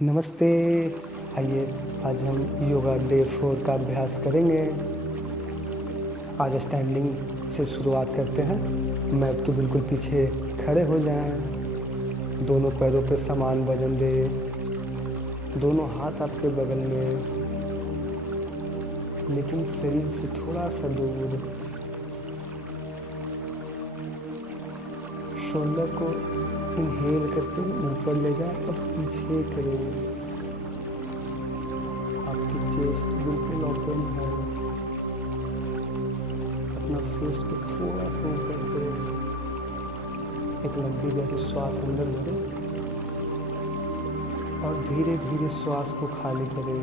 नमस्ते। आइए आज हम योगा डे 4 का अभ्यास करेंगे। आज स्टैंडिंग से शुरुआत करते हैं। मैट के बिल्कुल पीछे खड़े हो जाएं। दोनों पैरों पे समान वजन दें। दोनों हाथ आपके बगल में, लेकिन शरीर से थोड़ा सा दूर। शोल्डर को इनहेल करते हुए ऊपर ले जाएं और पीछे करें। आपकी चेस्ट बिल्कुल ओपन है। अपना फेस को थोड़ा सा ऊपर करें। एक लंबी गहरी श्वास अंदर भरें और धीरे धीरे श्वास को खाली करें।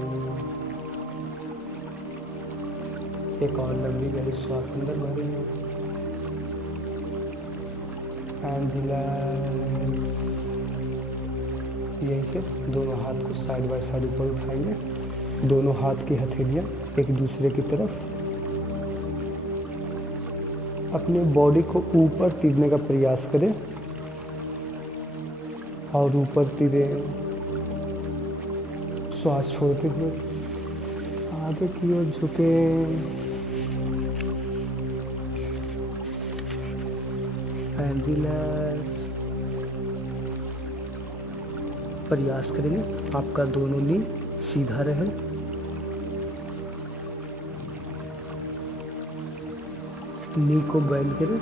एक और लंबी गहरी श्वास अंदर भरें एंड रिलैक्स। यहीं से दोनों हाथ को साइड बाय साइड ऊपर उठाइए। दोनों हाथ की हथेलियाँ एक दूसरे की तरफ। अपने बॉडी को ऊपर तीरने का प्रयास करें और ऊपर तीरें। श्वास छोड़ते हुए आगे की ओर झुकें एंड रिलैक्स। प्रयास करेंगे आपका दोनों नी सीधा रहे। नी को बेंड करें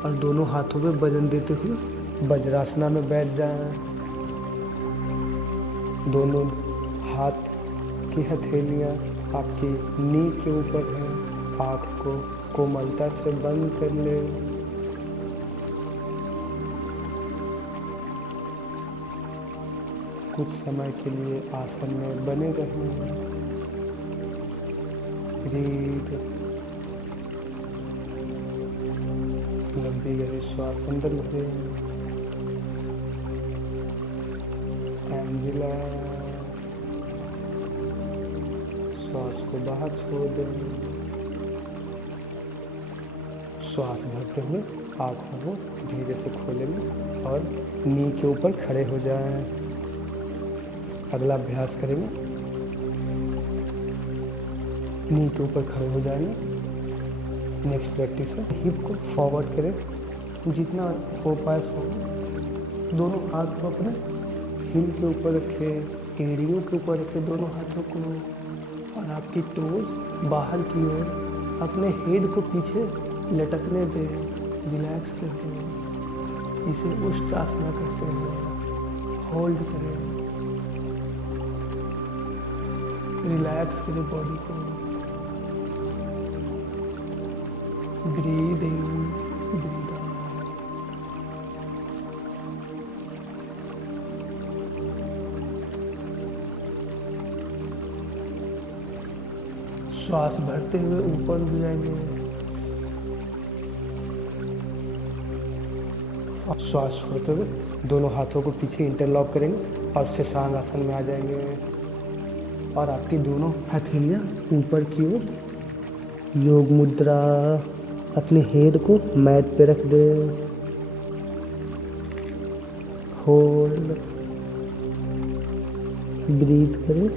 और दोनों हाथों में वजन देते हुए वज्रासना में बैठ जाएं। दोनों हाथ की हथेलियां आपकी नी के ऊपर हैं। आँख को कोमलता से बंद कर लें। कुछ समय के लिए आसन में बने रहें। ब्रीथ। लंबी गहरी श्वास अंदर भरें एंड रिलैक्स। श्वास को बाहर छोड़ दें। श्वास भरते हुए आँखों को धीरे से खोलेंगे और नी के ऊपर खड़े हो जाएं। अगला अभ्यास करेंगे। नी के ऊपर खड़े हो जाएंगे। नेक्स्ट प्रैक्टिस है हिप को फॉरवर्ड करें जितना हो पाए फॉरवर्ड। दोनों हाथ को अपने हिल के ऊपर रखें, एड़ियों के ऊपर रखें दोनों हाथों को, और आपकी टोज बाहर की ओर। अपने हेड को पीछे लटकने दें, रिलैक्स कर दें। इसे उष्ट्रासना करते हैं। होल्ड करें, रिलैक्स करें बॉडी को। Breathe in, breathe out. श्वास भरते हुए ऊपर उठ जाएंगे। श्वास छोड़ते हुए दोनों हाथों को पीछे इंटरलॉक करेंगे और शशांक आसन में आ जाएंगे। और आपकी दोनों हथेलियाँ ऊपर की ओर, योग मुद्रा। अपने हेड को मैट पे रख दें। होल्ड, ब्रीथ करें।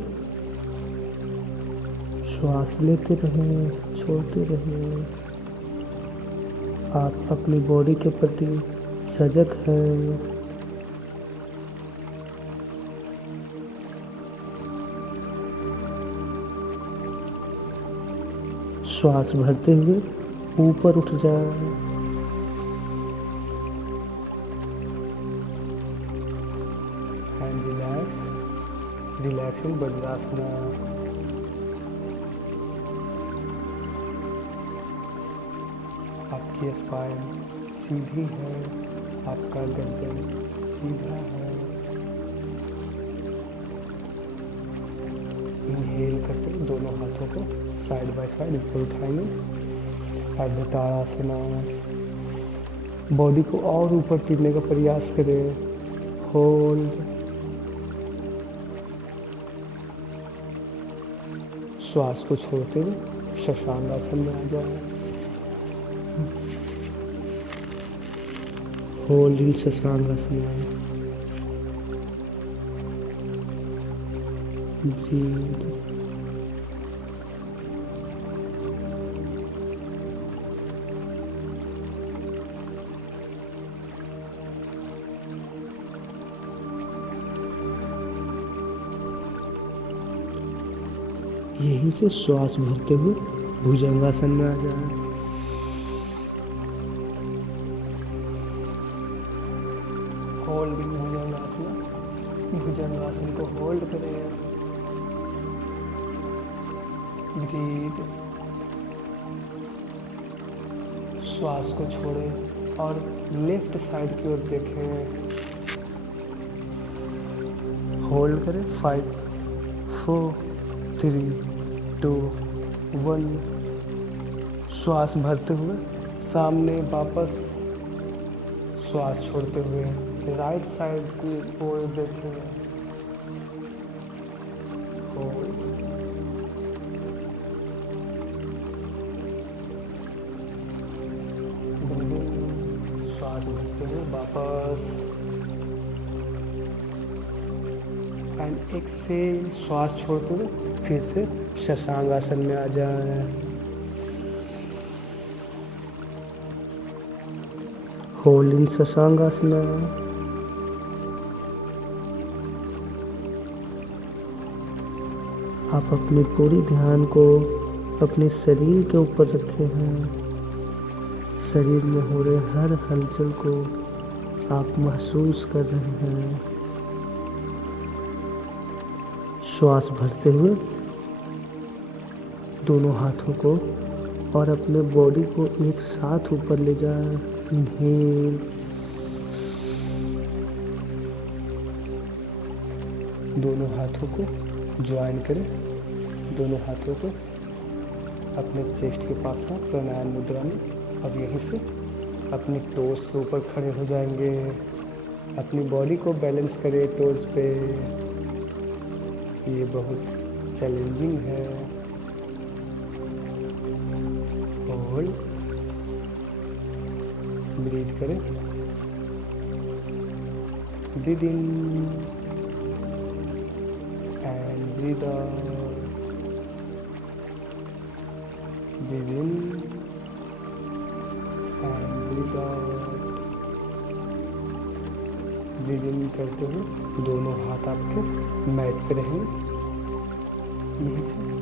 श्वास लेते रहें, छोड़ते रहें। आप अपनी बॉडी के प्रति सजग हैं। श्वास भरते हुए ऊपर उठ जाए एंड रिलैक्स। रिलैक्सिंग वज्रासना। आपकी स्पाइन सीधी है, आपका गर्दन सीधा है। इनहेल करते हुए दोनों हाथों को साइड बाय साइड ऊपर उठाएंगे। अर्ध ताड़ासना। बॉडी को और ऊपर तीरने का प्रयास करें। होल्ड। श्वास को छोड़ते हुए शशांक आसन में आ जाए। होल्ड इन शशांक आसन। ब्रीद। यहीं से श्वास भरते हुए भुजंगासन में आ जाए। होल्डिंग भुजंगासन, भुजंगासन को होल्ड करें। ब्रीद, श्वास को छोड़ें और लेफ्ट साइड की ओर देखें। होल्ड करें। 5 4 3 2 1। श्वास भरते हुए सामने वापस श्वास छोड़ते हुए राइट साइड की ओर देखें। होल्ड, श्वास भरते हुए वापस एंड एक्सेल, श्वास छोड़ते हुए फिर से शशांक आसन में आ जाए। होल्ड इन शशांक आसना। आप अपने पूरी ध्यान को अपने शरीर के ऊपर रखे हैं। शरीर में हो रहे हर हलचल को आप महसूस कर रहे हैं। श्वास भरते हुए दोनों हाथों को और अपने बॉडी को एक साथ ऊपर ले जाए। इनहेल, दोनों हाथों को ज्वाइन करें। दोनों हाथों को अपने चेस्ट के पास ना प्राणायाम मुद्रा में। अब यहीं से अपनी टोस के ऊपर खड़े हो जाएंगे। अपनी बॉडी को बैलेंस करें टोस पे। ये बहुत चैलेंजिंग है। होल्ड, ब्रीथ करें। Breathe in and breathe out. Breathe in and breathe out. Breathe in करते हुए दोनों हाथ आपके मैट पे रहेंगे। यहीं से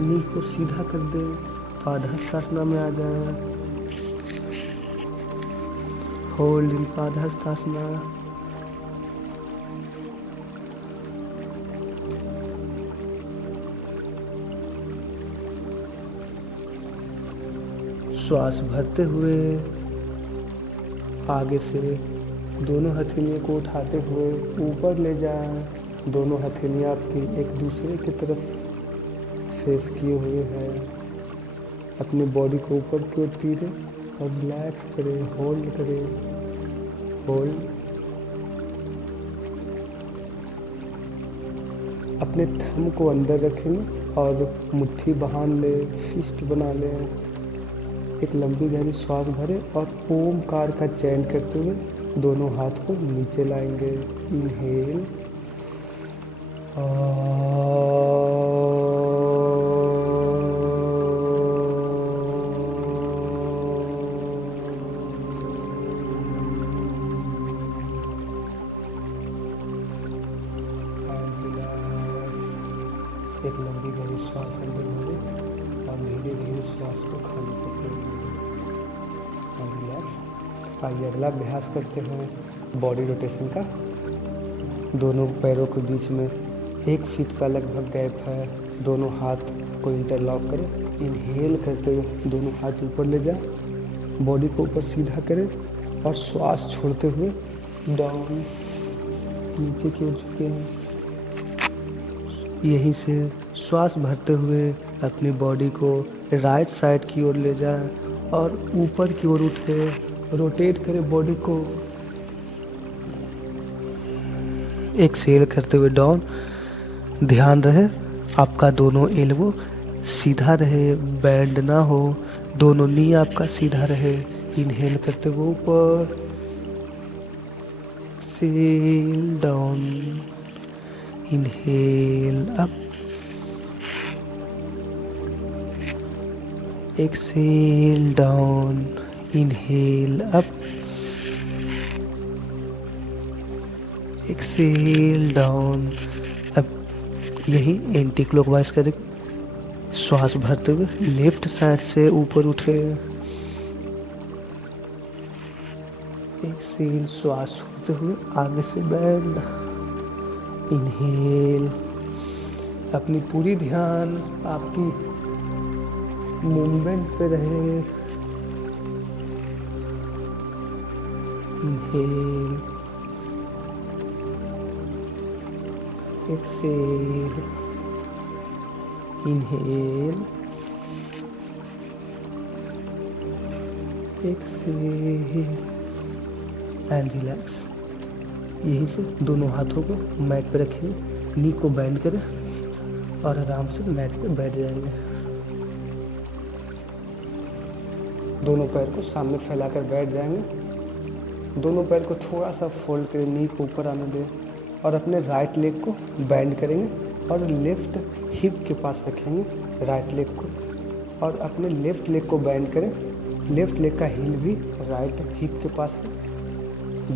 नींह को सीधा कर दे। पादहस्तासना में आ जाए। Hold in Padahastasana. श्वास भरते हुए आगे से दोनों हथेलियों को उठाते हुए ऊपर ले जाए। दोनों हथेलियाँ आपकी एक दूसरे की तरफ फेस किए हुए हैं। अपनी बॉडी को ऊपर की ओर तीरे और रिलैक्स करें। होल्ड करें। होल्ड, अपने थंब को अंदर रखें और मुट्ठी बांध ले, फिस्ट बना लें। एक लंबी गहरी श्वास भरें और ओमकार का चयन करते हुए दोनों हाथ को नीचे लाएंगे। इनहेल, एक लंबी गहरी श्वास अंदर भरें और धीरे धीरे श्वास को खाली करते और रिलैक्स। आइए अगला अभ्यास करते हैं बॉडी रोटेशन का। दोनों पैरों के बीच में 1 फीट का लगभग गैप है। दोनों हाथ को इंटरलॉक करें। इनहेल करते हुए दोनों हाथ ऊपर ले जाएं। बॉडी को ऊपर सीधा करें और श्वास छोड़ते हुए डाउन नीचे की ओर झुकें। यहीं से श्वास भरते हुए अपनी बॉडी को राइट साइड की ओर ले जाएं और ऊपर की ओर उठे। रोटेट करें बॉडी को। एक्सेल करते हुए डाउन। ध्यान रहे आपका दोनों एल्बो सीधा रहे, बैंड ना हो। दोनों नी आपका सीधा रहे। इनहेल करते हुए ऊपर, exhale down. Inhale up, exhale down, inhale up, exhale down. अब यही एंटी क्लॉकवाइज करेंगे, श्वास भरते हुए लेफ्ट साइड से ऊपर उठे, एक्सहेल श्वास छोड़ते हुए आगे से बेंड, इनहेल। अपनी पूरी ध्यान आपकी मूवमेंट पे रहे, inhale, exhale, inhale, exhale and relax. यहीं से दोनों हाथों को मैट पे रखेंगे, नी को बेंड करें और आराम से मैट पे बैठ जाएंगे। दोनों पैर को सामने फैलाकर बैठ जाएंगे। दोनों पैर को थोड़ा सा फोल्ड करें, नी को ऊपर आने दें और अपने राइट लेग को बेंड करेंगे और लेफ्ट हिप के पास रखेंगे राइट लेग को, और अपने लेफ्ट लेग को बेंड करें। लेफ्ट लेग का हील भी राइट हिप के पास है।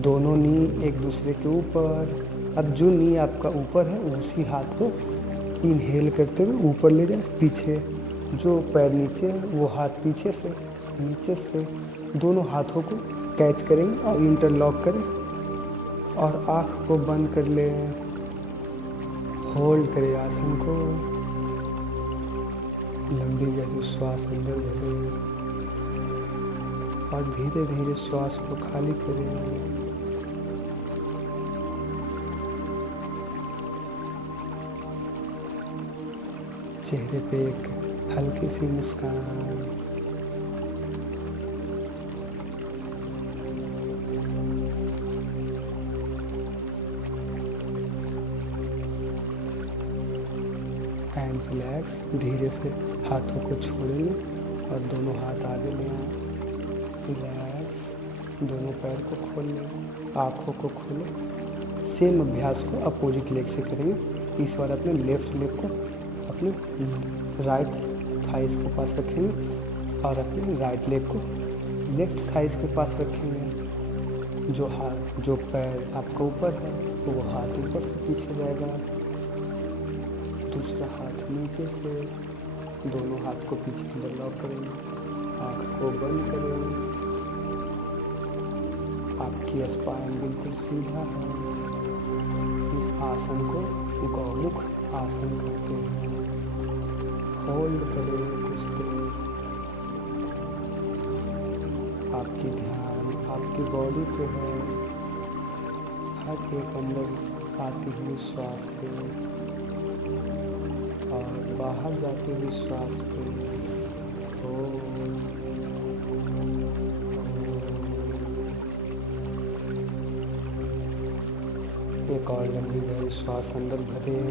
दोनों नी एक दूसरे के ऊपर। अब जो नी आपका ऊपर है उसी हाथ को इनहेल करते हुए ऊपर ले जाए, पीछे जो पैर नीचे है वो हाथ पीछे से नीचे से दोनों हाथों को कैच करेंगे और इंटरलॉक करें और आँख को बंद कर लें। होल्ड करें आसन को, लंबी गहरी श्वास अंदर भरें और धीरे धीरे श्वास को खाली करें। चेहरे पे एक हल्की सी मुस्कान। And relax. धीरे से हाथों को छोड़ेंगे और दोनों हाथ आगे ले आए। रिलैक्स। दोनों पैर को खोल लें, आँखों को खोलें। सेम अभ्यास को अपोजिट लेग से करेंगे। इस बार अपने लेफ्ट लेग को अपने राइट थाइस के पास रखेंगे और अपने राइट लेग को लेफ्ट थाइस के पास रखेंगे। जो पैर आपका ऊपर है वो हाथ ऊपर से पीछे जाएगा, दूसरा हाथ नीचे से। दोनों हाथ को पीछे अंदर लॉक करेंगे, आँख को बंद करें। आपकी स्पाइन बिल्कुल सीधा है। इस आसन को गौमुख आसन करते हैं। होल्ड करें कुछ देर। आपकी ध्यान आपकी बॉडी पे है, हर एक अंदर आती हुई श्वास पे और बाहर जाती हुई श्वास पे। एक और लंबी गहरी श्वास अंदर भरें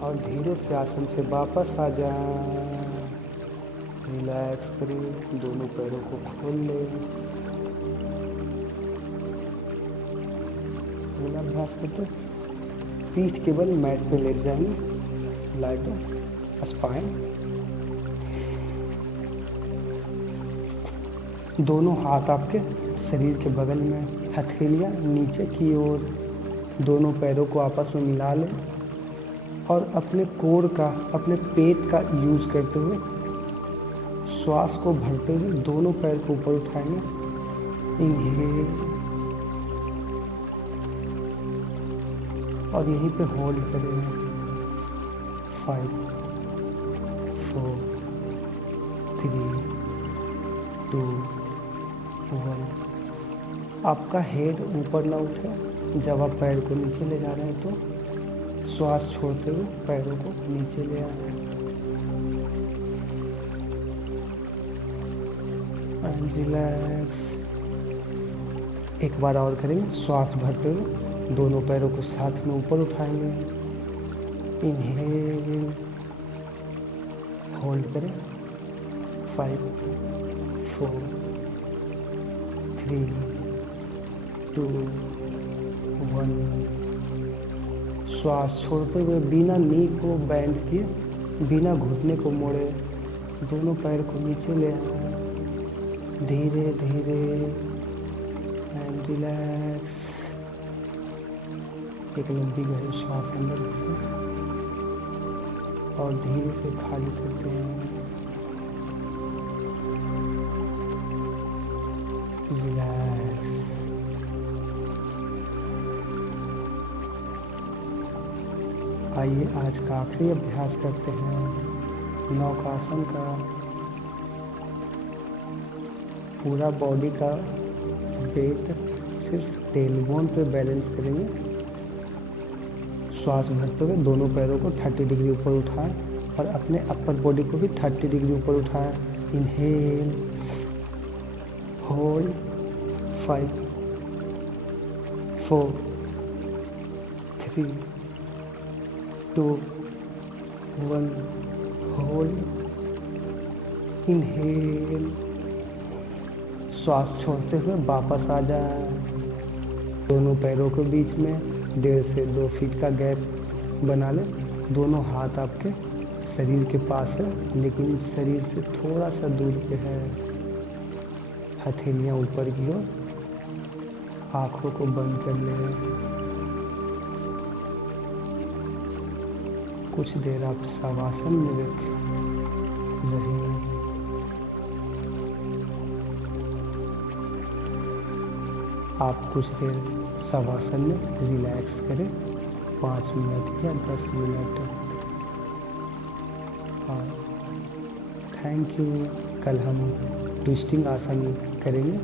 और धीरे से आसन से वापस आ जाएं। रिलैक्स करें, दोनों पैरों को खोल लें। अगला अभ्यास करते हैं। पीठ के बल मैट पे लेट जाएंगे, लाइट स्पाइन। दोनों हाथ आपके शरीर के बगल में, हथेलियाँ नीचे की ओर। दोनों पैरों को आपस में मिला लें और अपने कोर का, अपने पेट का यूज करते हुए श्वास को भरते हुए दोनों पैर को ऊपर उठाएंगे। इनहेल और यहीं पे होल्ड करें। 5 4 3 2 1। आपका हेड ऊपर ना उठे। जब आप पैर को नीचे ले जा रहे हैं तो श्वास छोड़ते हुए पैरों को नीचे ले आए एंड रिलैक्स। एक बार और करेंगे। श्वास भरते हुए दोनों पैरों को साथ में ऊपर उठाएंगे। इनहेल, होल्ड करें। 5 4 3 2 1 श्वास छोड़ते हुए बिना नी को बैंड किए, बिना घुटने को मोड़े, दोनों पैर को नीचे ले आए, धीरे धीरे एंड रिलैक्स। एक लंबी गहरी श्वास अंदर लेते और धीरे से खाली करते हैं। रिलैक्स। आइए आज का आखिरी अभ्यास करते हैं नौकासन का। पूरा बॉडी का वेट सिर्फ टेलबोन पे बैलेंस करेंगे। श्वास भरते हुए दोनों पैरों को 30 डिग्री ऊपर उठाएं और अपने अपर बॉडी को भी 30 डिग्री ऊपर उठाएं। Inhale, hold 5 4 3 2 1। Hold, inhale. श्वास छोड़ते हुए वापस आ जाए। दोनों पैरों के बीच में 1.5 से 2 फीट का गैप बना लें। दोनों हाथ आपके शरीर के पास है, लेकिन शरीर से थोड़ा सा दूर पे है। हथेलियाँ ऊपर की ओर, आँखों को बंद कर लें। कुछ देर आप शवासन में रहें। आप कुछ देर शवासन में रिलैक्स करें, 5 मिनट या 10 मिनट। और थैंक यू। कल हम ट्विस्टिंग आसन करेंगे।